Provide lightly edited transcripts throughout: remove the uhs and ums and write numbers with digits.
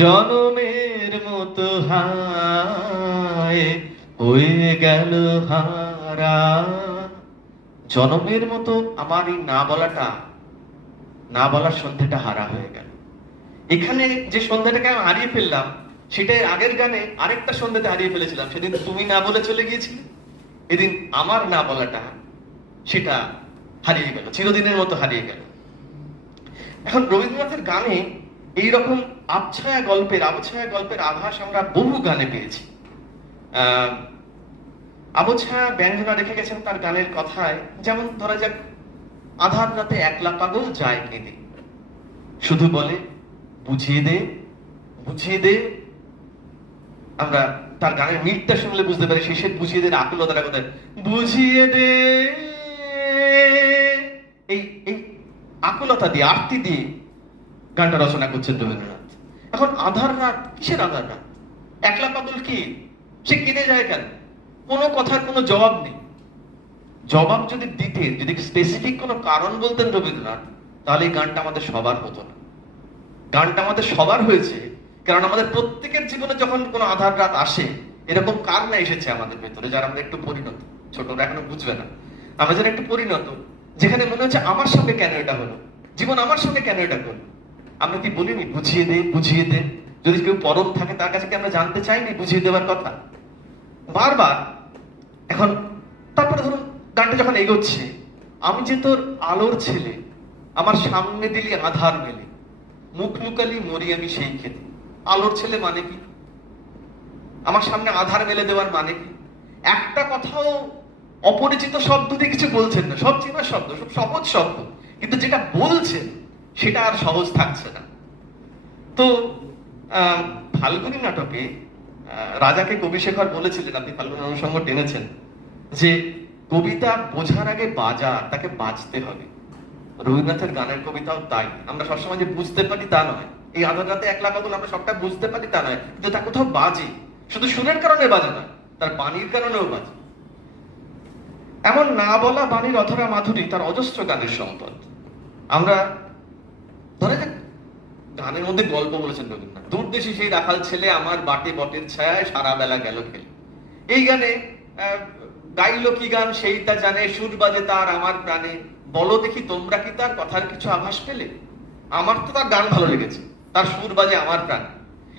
জনমের মতো হায় হয়ে গেল হারা। জনমের মতো আমার এই না বলাটা, না বলার সন্ধ্যাটা হারা হয়ে গেল। এখানে যে সন্ধ্যাটাকে আমি হারিয়ে ফেললাম, সেটাই আগের গানে আরেকটা সন্ধ্যাতে হারিয়ে ফেলেছিলাম। সেদিন তুমি না বলে চলে গিয়েছিলে, এদিন আমার না বলাটা সেটা হারিয়ে গেল, চিরদিনের মতো হারিয়ে গেল। এখন রবীন্দ্রনাথের গানে এইরকম আবছায়া গল্পের আভাস আমরা বহু গানে পেয়েছি। আবছায়া ব্যঞ্জনা রেখে গেছেন তার গানের কথায়। যেমন ধরা যাক, আধার রাতে একলা পাগল যায় কেঁদে, শুধু বলে বুঝিয়ে দে বুঝিয়ে দে। আমরা তার গানের মিটটা শুনলে বুঝতে পারি শেষের বুঝিয়ে দে আকুলতাটা কোথায়। বুঝিয়ে দে, এই এই আকুলতা দিয়ে, আরতি দিয়ে গানটা রচনা করছেন রবীন্দ্রনাথ। এখন আধার রাত, কিসের আধার রাত? একলা পাগল কি, সে কেঁদে যায় কেন? কোনো কথার কোনো জবাব নেই। জবাব যদি দিতেন, যদি স্পেসিফিক কোনো কারণ বলতেন রবীন্দ্রনাথ, তাহলে এই গানটা আমাদের সবার হতো না। গানটা আমাদের সবার হয়েছে কারণ আমাদের প্রত্যেকের জীবনে যখন কোনো আধার রাত আসে, এরকম কারণে এসেছে আমাদের ভেতরে, যারা আমরা একটু পরিণত, ছোটরা এখনো বুঝবে না, আমরা যারা একটু পরিণত, যেখানে মনে হচ্ছে আমার সঙ্গে কেন এটা হলো, জীবন আমার সঙ্গে কেন এটা করলো। আমরা কি বলিনি বুঝিয়ে দে বুঝিয়ে দে? যদি কেউ পরম থাকে তার কাছে কি আমরা জানতে চাইনি বুঝিয়ে দেওয়ার কথা বারবার? এখন তারপরে ধরুন গানটা যখন এগোচ্ছে, আমি যে তোর আলোর ছেলে, আমার সামনে দিলি আধার মেলে, মুখ লুকালি মরি আমি সেই খেতে। আলোর ছেলে মানে কি? আমার সামনে আধার মেলে দেওয়ার মানে কি? একটা কথাও অপরিচিত শব্দ দিয়ে কিছু বলছেন না, সব চেনা শব্দ, সব সহজ শব্দ, কিন্তু যেটা বলছেন সেটা আর সহজ থাকছে না। তো ফাল্গুনী নাটকে রাজাকে কবিশেখর বলেছিলেন, আপনি ফাল্গুনী অনুষঙ্গ টেনেছেন, যে কবিতা বোঝার আগে বাজা, তাকে বাজতে হবে। রবীন্দ্রনাথের গানের কবিতাও তাই। আমরা সবসময় যে বুঝতে পারি তা নয়, এই আধার রাতে একলা পাগল আমরা সবটা বুঝতে পারি তা নয়, কিন্তু তা কোথাও বাজে। শুধু সুরের কারণে বাজে না, তার বাণীর কারণেও বাজে। এমন না বলা বাণীর অধরা মাধুরী তার অজস্র গানের সম্পদ। আমরা ধরে যাক, গানের মধ্যে গল্প বলেছেন রবীন্দ্রনাথ, দূরদেশে সেই রাখাল ছেলে আমার বাটে বটের ছায়ায় সারা বেলা গেল খেলে। এই গানে গাইলো কি গান সেই তা জানে, সুর বাজে তার আমার প্রাণে, বলো দেখি তোমরা কি তার কথার কিছু আভাস পেলে? আমার তো তার গান ভালো লেগেছে, তার সুর বাজে আমার প্রাণ।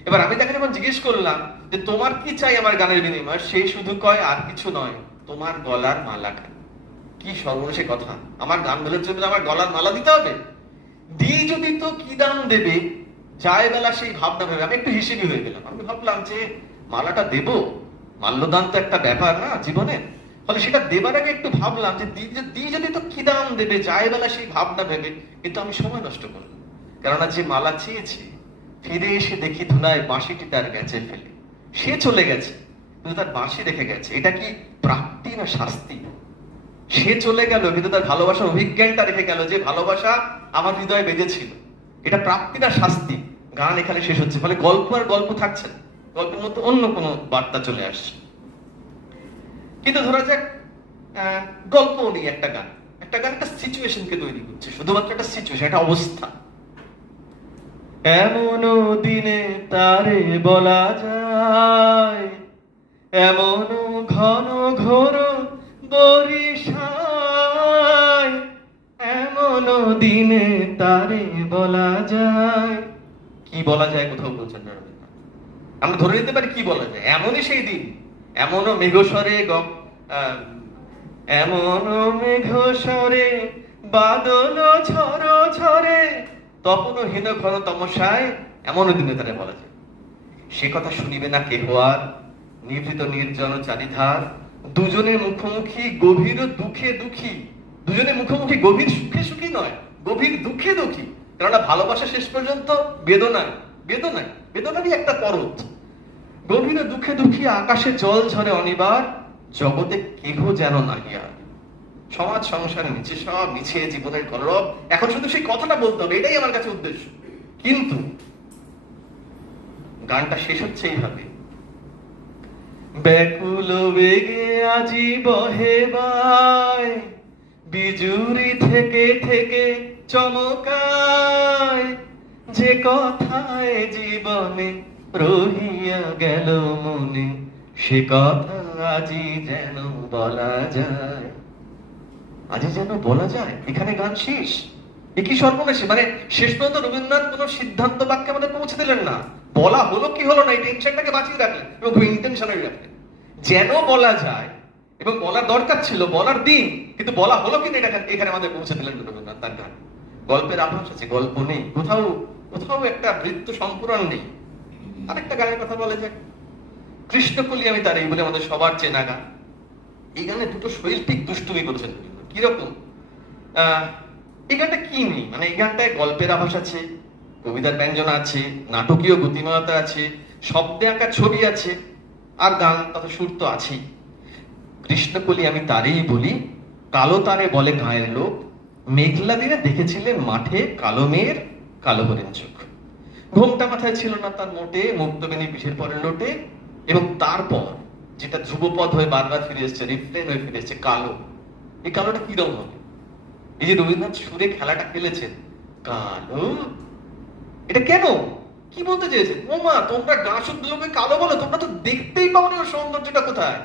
এবার আমি তাকে যখন জিজ্ঞেস করলাম যে তোমার কি চাই আমার গানের বিনিময়, সে শুধু কয় আর কিছু নয়, তোমার গলার মালা খান। কি সর্বনেশে কথা! আমার গান ভালোর জন্য আমার গলার মালা দিতে হবে? দি যদি তো কি দাম দেবে, যায় বেলা সেই ভাবনা ভেবে আমি একটু হিসেবি হয়ে গেলাম। আমি ভাবলাম যে মালাটা দেব, মাল্যদান তো একটা ব্যাপার না জীবনে, ফলে সেটা দেবার আগে একটু ভাবলাম যে দি যদি তো কি দাম দেবে, যায় বেলা সেই ভাবনা ভেবে। কিন্তু আমি সময় নষ্ট করলাম, কেননা যে মালা চেয়েছি, ফিরে এসে দেখি ধুলায় বাঁশিটি তার গেছে ফেলে। সে চলে গেছে কিন্তু তার বাঁশি রেখে গেছে। এটা কি প্রাপ্তি না শাস্তি? সে চলে গেল কিন্তু তার ভালোবাসার অভিজ্ঞানটা রেখে গেল, যে ভালোবাসা আমার হৃদয়ে বেজেছিল। এটা প্রাপ্তি না শাস্তি? গান এখানে শেষ হচ্ছে, ফলে গল্প আর গল্প থাকছে না, গল্পের মধ্যে অন্য কোনো বার্তা চলে আসছে। কিন্তু ধরা যাক গল্প নেই, একটা গান একটা সিচুয়েশনকে তৈরি করছে, শুধুমাত্র একটা সিচুয়েশন, একটা অবস্থা। এমন দিনে তারে বলা যায়, এমন ঘন ঘোর বরিশায়, এমন দিনে তারে বলা যায়। কি বলা যায় কোথাও বলছেন না রবীন্দ্রনাথ। আমরা ধরে নিতে পারি কি বলা যায়, এমনই সেই দিন, এমনও মেঘস্বরে এমনও মেঘস্বরে বাদল ঝড় ঝরে, তপন হীন ঘন তমসায়, এমনও দিনে তারে বলা যায়। সে কথা শুনিবে না কেহ আর, নিভৃত নির্জন চারিধার, দুজনের মুখোমুখি গভীর দুঃখে দুঃখী। দুজনের মুখোমুখি গভীর সুখে সুখী নয়, গভীর দুঃখে দুঃখী। কেননা ভালোবাসা শেষ পর্যন্ত বেদনায়, বেদনারই একটা পরত। গভীর দুঃখে দুঃখী আকাশে জল ঝরে অনিবার, জগতে কেহ যেন নাহিয়া। সমাজ সংসার মিছে, সব মিছে, জীবনের কলরব। এখন শুধু সেই কথাটা বলতে হবে, এটাই আমার কাছে উদ্দেশ্য। কিন্তু গানটা শেষ হচ্ছে এইভাবে, ব্যাকুল বেগে আজি বহে বায়, বিজুরি থেকে থেকে চমকায়, যে কথায় জীবনে রহিয়া গেল মনে, সে কথা আজি যেন বলা যায়। আজি যেন বলা যায়, এখানে গান শেষ। এ কি সর্বনাশী! মানে শেষ পর্যন্ত রবীন্দ্রনাথ কোন সিদ্ধান্ত বাক্যে আমাদের পৌঁছে দিলেন না। বলা হলো কি হলো না, এই টেনশনটাকে বাঁচিয়ে রাখলেন এবং ইন্টেনশনালি রাখলেন, যেন বলা যায়। এবং বলার দরকার ছিল, বলার দিন, কিন্তু বলা হলো কিনা এটা এখানে আমাদের পৌঁছে দিলেন রবীন্দ্রনাথ তার গান। গল্পের আভাস আছে, গল্প নেই, কোথাও কোথাও একটা বৃত্ত সম্পূরণ নেই। আরেকটা গানের কথা বলে যাক, কৃষ্ণকলি আমি তার, এই বলে আমাদের সবার চেনা গান। এই গানে দুটো শৈল্পিক দুষ্টুমি করেছেন রবীন্দ্রনাথ। কিরকম? এই গানটা কি নেই, মানে এই গানটায় গল্পের আভাস আছে, কবিতার ব্যঞ্জনা আছে, নাটকীয় গতিময়তা আছে, শব্দে আঁকা ছবি আছে, আর গান তথা সুর তো আছেই। কৃষ্ণকলি আমি তারেই বলি, কালো তারে বলে গাঁয়ের লোক, মেঘলা দিনে দেখেছিলেন মাঠে কালো মেয়ের কালো হরিণ চোখ। ঘোমটা মাথায় ছিল না তার মোটে, মুক্তবেণী পিঠের পরে লোটে, এবং তারপর যেটা ধ্রুবপদ হয়ে বারবার ফিরে এসছে, রিফ্রেন হয়ে ফিরে এসছে, কালো। এই কালোটা কিরকম হবে? এই যে রবীন্দ্রনাথ সুরে খেলাটা খেলেছেন, কালো, এটা কেন? কি বলতে চেয়েছেন? ও মা, তোমরা গা শুদ্ধ লোকে কালো বলো, তোমরা তো দেখতেই পাওনি ওর সৌন্দর্যটা কোথায়।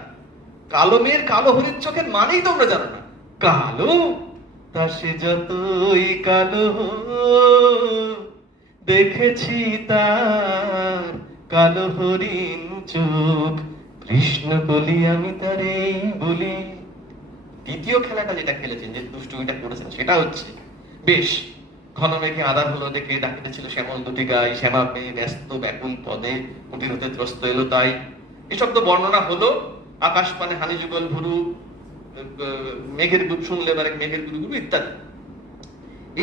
কালো মেয়ের কালো হরিণ চোখের মানেই তোমরা জানো না। কালো, তা সে যতই কালো দেখেছি তার কালো হরিণ চোখ, কৃষ্ণকলি আমি তারেই বলি। দ্বিতীয় খেলাটা যেটা খেলেছেন, যে দুষ্টুমিটা করেছেন, সেটা হচ্ছে, বেশ ঘন মেঘে আধার হলো দেখে ডাকিতেছিল শ্যামল দুটি গাই, শ্যামা পেয়ে ব্যস্ত ব্যাকুল পদে কুটির হতে ত্রস্ত এলো তাই। এসব তো বর্ণনা হলো, আকাশ পানে হানি যুগল ভুরু, মেঘের শুনলে এবারে মেঘের গুরু গুরু ইত্যাদি।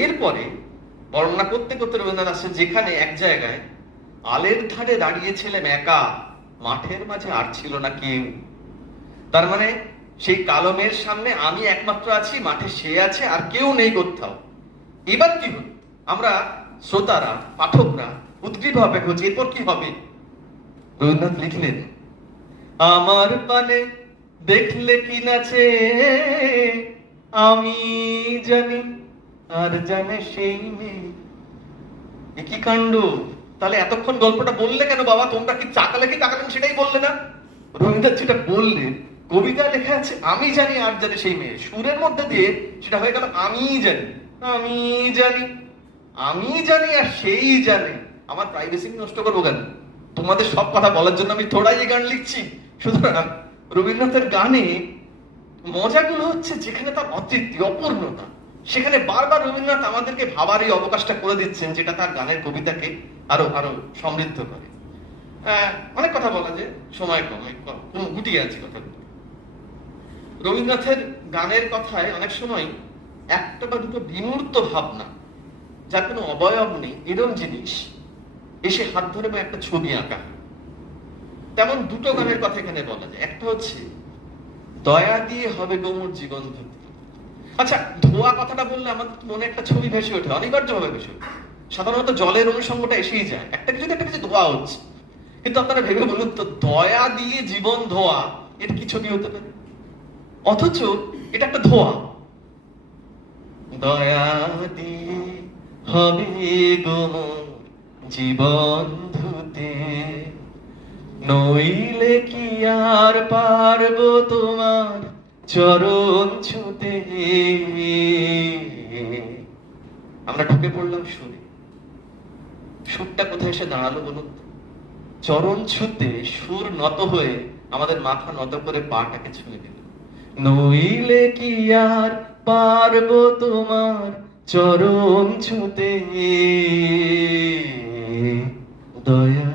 এরপরে বর্ণনা করতে করতে রবীন্দ্রনাথ আসছেন যেখানে এক জায়গায়, আলের ধারে দাঁড়িয়েছিলেন একা, মাঠের মাঝে আর ছিল না কেউ। তার মানে সেই কালো মেয়ের সামনে আমি একমাত্র আছি, মাঠে সে আছে, আর কেউ নেই কোথাও। এবার কি হল? আমরা শ্রোতারা, পাঠকরা উদ্গ্রীব হবে, এরপর কি হবে? রবীন্দ্রনাথ লিখলেন, আমার পানে দেখলে কি নাচে আমি জানি, আর জানে সেই মেয়ে। এ কি কাণ্ড! তাহলে এতক্ষণ গল্পটা বললে কেন বাবা? তোমরা কি চাকালে কি তাকালেন সেটাই বললে না? রবীন্দ্রনাথ যেটা বললেন, কবিতা লেখা আছে আমি জানি আর জানে সেই মেয়ে, সুরের মধ্যে দিয়ে সেটা হয়ে গেল আমি জানি, আমি জানি, আমি জানি আর সেই জানে। আমার প্রাইভেসি নষ্ট করবো কেন? তোমাদের সব কথা বলার জন্য আমি থোড়াই এই গান লিখছি। সুতরাং রবীন্দ্রনাথের গানে মজাগুলো হচ্ছে যেখানে তার অতৃপ্তি, অপূর্ণতা, সেখানে বারবার রবীন্দ্রনাথ আমাদেরকে ভাবার এই অবকাশটা করে দিচ্ছেন, যেটা তার গানের কবিতাকে আরো আরো সমৃদ্ধ করে। অনেক কথা বলা যায়, সময় কম, গুটিয়ে আছে কথাগুলো। রবীন্দ্রনাথের গানের কথায় অনেক সময় একটা বা দুটো বিমূর্ত ভাবনা, যার কোনো অবয়ব নেই, এরকম জিনিস এসে হাত ধরে বা একটা ছবি আঁকা। তেমন দুটো গানের কথা এখানে বলা যায়। একটা হচ্ছে, দয়া দিয়ে হবে গোমর জীবন ধুতি। আচ্ছা, ধোয়া কথাটা বললে আমার মনে একটা ছবি ভেসে ওঠে, অনিবার্য ভাবে ভেসে ওঠে। সাধারণত জলের অনুষঙ্গটা এসেই যায়, একটা কিছু একটা কিছু ধোয়া হচ্ছে। কিন্তু আপনারা ভেবে বলুন তো, দয়া দিয়ে জীবন ধোয়া, এর কি ছবি হতে পারে? অথচ এটা একটা ধোয়া। দয়া দিয়ে হবে গোমর জীবন ধুতে, নইলে কি আর পারবো তোমার চরণ ছুতে। আমরা ঢুকে পড়লাম সুরে। সুরটা কোথায় এসে দাঁড়ালো বলুন? চরণ ছুতে সুর নত হয়ে আমাদের মাথা নত করে পাটাকে ছুঁয়ে দিল। নইলে কি আর পারবো তোমার চরণ ছুতে, দয়া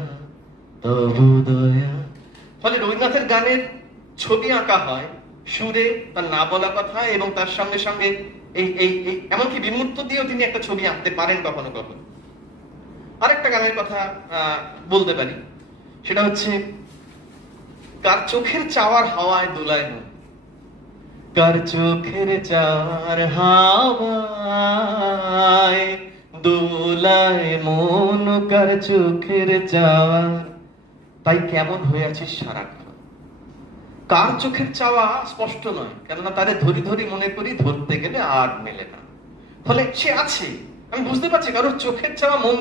তবু দয়া। ফলে রবীন্দ্রনাথের গানের ছবি আঁকা হয় সুরে, তার না বলা কথা, এবং তার সঙ্গে সঙ্গে এই এই এমনকি বিমূর্ত দিয়েও তিনি একটা ছবি আঁকতে পারেন কখনো কখনো। আরেকটা গানের কথা বলতে পারি, সেটা হচ্ছে, কার চোখের চাওয়ার হাওয়ায় দোলায় মন, কার চোখের চাওয়ার হাওয়ায় দোলায় মন, কার চোখের চাওয়ার, তাই কেমন হয়ে আছিস সারাক্ষণ। কার চোখের চাওয়া স্পষ্ট নয়, কেননা তারে ধরি ধরি মনে করি, ধরতে গেলে আর মেলে না। ফলে সে আছে, আমি বুঝতে পারছি কারোর চোখের চাওয়া মন